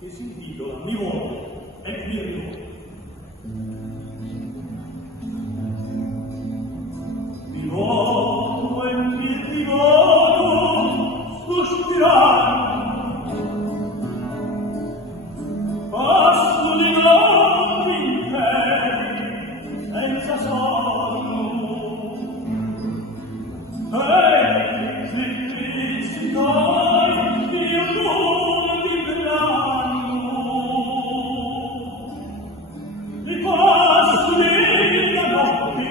che si intitola Mi uomo e mi ritorno. Mi uomo e mi ritorno sospirando, passo di notti interi senza sonno, e si cai io non mi brano, mi passo di notti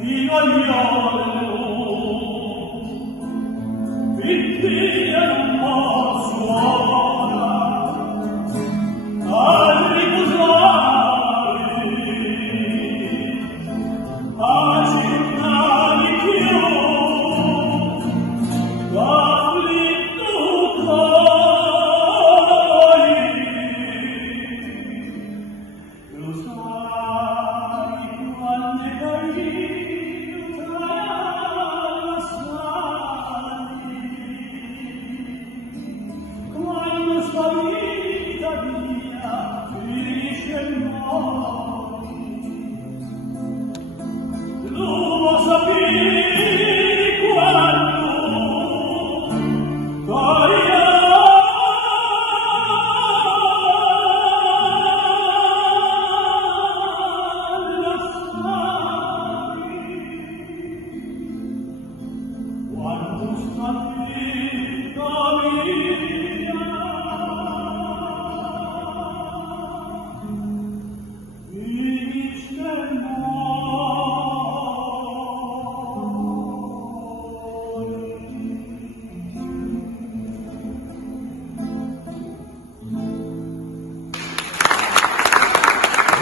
fino al giorno, il via non posso ora a riposare, a città di più.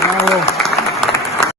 Bravo.